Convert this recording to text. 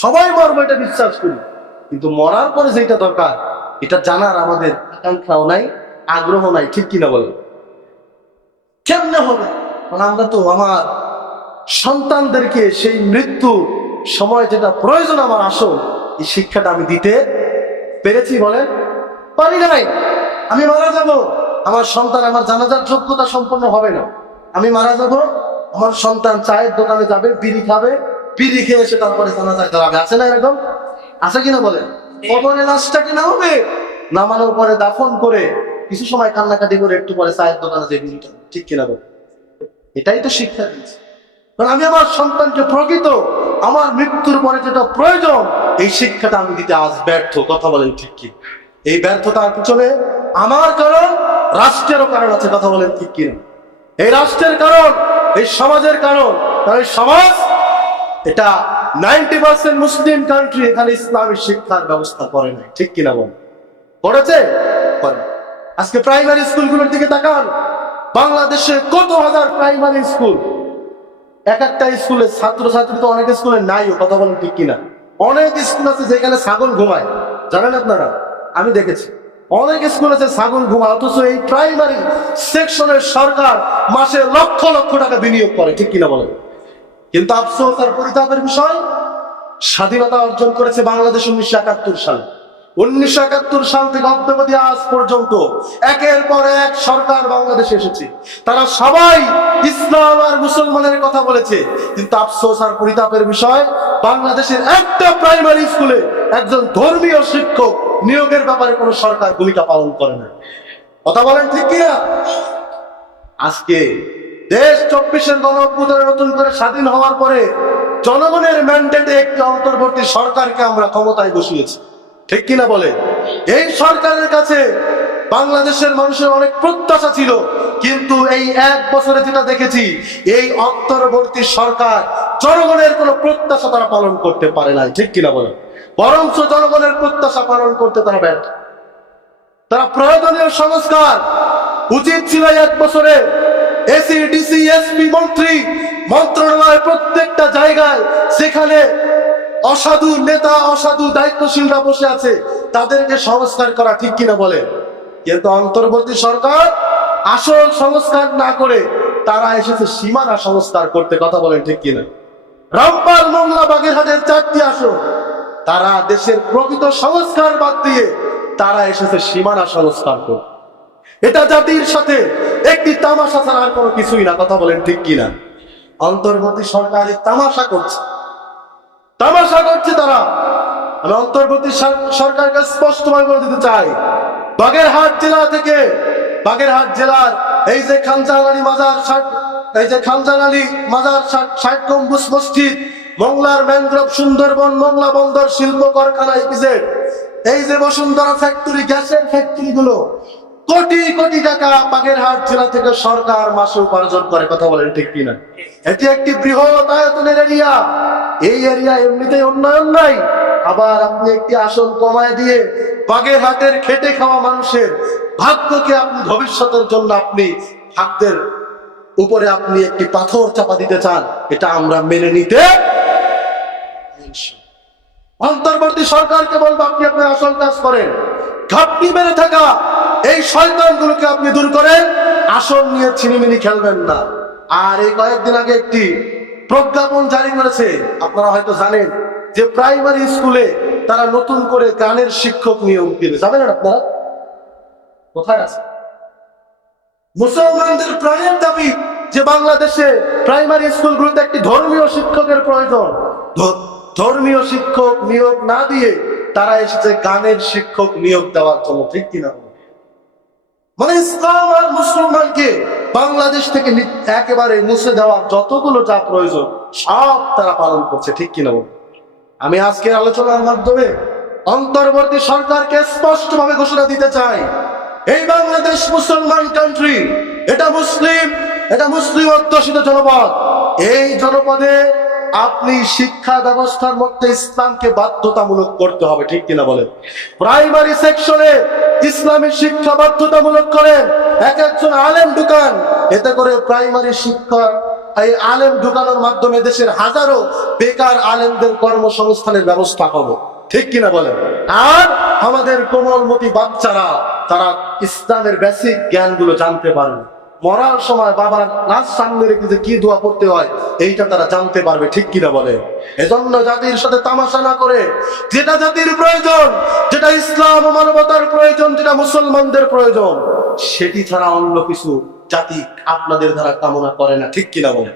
সবাই মরবো, এটা বিশ্বাস করি। কিন্তু মরার পরে যেটা দরকার, এটা জানার আমাদের আকাঙ্ক্ষাও নাই, আগ্রহ নাই, ঠিক কিনা বলে কেমনে হবে? আমরা তো আমার সন্তানদেরকে সেই মৃত্যু সময় যেটা প্রয়োজন আমার আসল, এই শিক্ষাটা আমি দিতে পেরেছি বলেন? পারি নাই। আমি মারা যাব, আমার সন্তান আমার জানাজার যোগ্যতা সম্পন্ন হবে না। আমি মারা যাব, আমার সন্তান চায়ের দোকানে যাবে, বিড়ি খাবে বিড়ি খেয়ে এসে তারপরে জানাজায় দাঁড়াবে আছে না এরকম? আছে কিনা বলেন? কবরে লাশটাকে নামাবে নামানোর পরে দাফন করে কিছু সময় কান্নাকাটি করে একটু পরে চায়ের দোকানে যে বিড়িটা ঠিক কিনা বলেন? এটাই তো শিক্ষা দিয়েছে। কারণ আমি আমার সন্তানকে প্রকৃত আমার মৃত্যুর পরে যেটা প্রয়োজন এই শিক্ষাটা আমি দিতে আজ ব্যর্থ। কথা বলেন ঠিক কি? এই ব্যর্থতার পিছনে আমার কারণ রাষ্ট্রেরও কারণ আছে। কথা বলেন ঠিক কিনা? এই রাষ্ট্রের কারণ এই সমাজের কারণ কারণ সমাজ এটা নাইনটি পার্সেন্ট মুসলিম কান্ট্রি এখানে ইসলামিক শিক্ষার ব্যবস্থা করে নাই। ঠিক কিনা বল? করেছে? করে। আজকে প্রাইমারি স্কুলগুলোর দিকে তাকান। বাংলাদেশে কত হাজার প্রাইমারি স্কুল এক একটা স্কুলে ছাত্র ছাত্রী তো অনেক স্কুলে নাই ও কথা বলেন ঠিক কিনা? অনেক স্কুল আছে যেখানে ছাগল ঘুমায়। জানেন আপনারা? আমি দেখেছি। অনেক স্কুল আছে ছাগল ঘুমায়, অথচ এই প্রাইমারি সেকশনের সরকার মাসে লক্ষ লক্ষ টাকা বিনিয়োগ করে, ঠিক কিনা বলেন? কিন্তু আফসোস আর পরিতাপের বিষয়, স্বাধীনতা অর্জন করেছে বাংলাদেশ উনিশশো একাত্তর সালে। উনিশশো একাত্তর সাল থেকে অদ্যবধি আজ পর্যন্ত একের পর এক সরকার বাংলাদেশে এসেছে। তারা সবাই ইসলাম আর মুসলমানের কথা বলেছে। কিন্তু আফসোস আর পরিতাপের বিষয়, বাংলাদেশের একটা প্রাইমারি স্কুলে একজন ধর্মীয় শিক্ষক নিয়োগের ব্যাপারে কোনো সরকার ভূমিকা পালন করে না। কথা বলেন ঠিক কিনা? আজকে দেশ চব্বিশের গণ অভ্যুদয়ে নতুন করে স্বাধীন হওয়ার পরে জনগণের ম্যান্ডেটে একটি অন্তর্বর্তী সরকারকে আমরা ক্ষমতায় বসিয়েছি। ঠিক কিনা বলে? এই সরকারের কাছে বাংলাদেশের মানুষের অনেক প্রত্যাশা ছিল, কিন্তু এই এক বছরে যেটা দেখেছি, এই অন্তর্বর্তী সরকার জনগণের কোনো প্রত্যাশা তারা পালন করতে পারে নাই। ঠিক কিনা বলে? বরঞ্চ জনগণের প্রত্যাশা পালন করতে তারা ব্যর্থ। তারা প্রয়োজনীয় সংস্কার, উচিত ছিল এক বছরে এসি এসপি মন্ত্রী, মন্ত্রণালয়ের প্রত্যেকটা জায়গায় সেখানে অসাধু নেতা, অসাধু দায়িত্বশীলরা বসে আছে, তাদেরকে সংস্কার করা ঠিক কিনা বলে কিন্তু অন্তর্বর্তী সরকার আসল সংস্কার না করে তারা এসেছে সীমানা সংস্কার করতে, কথা বলেন ঠিক কিনা? রামপাল মোংলা বাগেরহাটের চারটি আসন, তারা দেশের প্রকৃত সংস্কার বাদ দিয়ে তারা এসেছে সীমানা সংস্কার করতে। এটা জাতির সাথে একটি তামাশা ছাড়া আর কোনো কিছুই না, কথা বলেন ঠিক কিনা? অন্তর্বর্তী সরকার তামাশা করছে। তামাশা করছে তারা। আমি অন্তর্বর্তী সর- সরকারকে স্পষ্টভাবে বলে দিতে চাই, বাগেরহাট জেলা থেকে, বাগেরহাট জেলার এই যে খানজান আলী মাজার এই যে খানজান আলী মাজার ষাট- গম্বুজ মসজিদ, মংলার ম্যানগ্রোভ সুন্দরবন, মংলা বন্দর, শিল্প কারখানা, এই যে বসুন্ধরা ফ্যাক্টরি গ্যাসের ফ্যাক্টরি গুলো কোটি কোটি টাকা বাগেরহাট জেলা থেকে সরকার মাসে উপার্জন করে, কথা বলেন ঠিক কিনা? এটি একটি বৃহৎ আয়তনের এরিয়া এই এরিয়া এমনিতেই উন্নয়ন নাই। আবার আপনি একটি আসন কমায় দিয়ে বাগেরহাটের খেটে খাওয়া মানুষের ভাগ্যকে আপনি ভবিষ্যতের জন্য আপনি ভাগ্যের উপরে আপনি একটি পাথর চাপা দিতে চান, এটা আমরা মেনে নিতে অন্তর্বর্তী সরকারকে বলব, আপনি আপনার আসল কাজ করেন। ঘাপটি মেরে থাকা এই শয়তানগুলোকে আপনি দূর করেন আসন নিয়ে ছিনিমিনি খেলবেন না। আর এই কয়েকদিন আগে একটি প্রজ্ঞাপন জারি করেছে, আপনারা হয়তো জানেন, যে প্রাইমারি স্কুলে তারা নতুন করে গানের শিক্ষক নিয়োগ দিবে। জানেন আপনারা? কোথায় আছে? মুসলমানদের প্রাণের দাবি যে বাংলাদেশে প্রাইমারি স্কুলগুলোতে একটি ধর্মীয় শিক্ষকের প্রয়োজন। ধর্মীয় শিক্ষক নিয়োগ না দিয়ে তারা এসেছে গানের শিক্ষক নিয়োগ দেওয়ার জন্য, ঠিক কিনা? মানে ইসলাম আর মুসলমানকে বাংলাদেশ থেকে একেবারে মুছে দেওয়ার যতগুলো যা প্রয়োজন, সব তারা পালন করছে, ঠিক কিনা বলুন? আমি আজকের আলোচনার মাধ্যমে অন্তর্বর্তী সরকারকে স্পষ্টভাবে ঘোষণা দিতে চাই। এই বাংলাদেশ মুসলমান কান্ট্রি এটা মুসলিম এটা মুসলিম অধ্যুষিত জনপদ। এই জনপদে আপনি শিক্ষা ব্যবস্থার মধ্যে ইসলামকে বাধ্যতামূলক করতে হবে, ঠিক কিনা বলেন? প্রাইমারি সেকশনে ইসলামী শিক্ষা বাধ্যতামূলক করেন। এক একজন আলেম ঢুকান। এতে করে প্রাইমারি শিক্ষা এই আলেম ঢুকানোর মাধ্যমে দেশের হাজারো বেকার আলেমদের কর্মসংস্থানের ব্যবস্থা হবে ঠিক কিনা বলেন? আর আমাদের কোমলমতি বাচ্চারা, তারা ইসলামের বেসিক জ্ঞানগুলো জানতে পারবে। মরার সময় বাবার লাশ সামনে রেখে যে কি দোয়া করতে হয়, এইটা তারা জানতে পারবে। ঠিক কিনা বলে এজন্য জাতির সাথে তামাশা না করে, যেটা জাতির প্রয়োজন যেটা ইসলাম ও মানবতার প্রয়োজন, যেটা মুসলমানদের প্রয়োজন, সেটি ছাড়া অন্য কিছু জাতি আপনাদের দ্বারা কামনা করে না, ঠিক কিনা বলে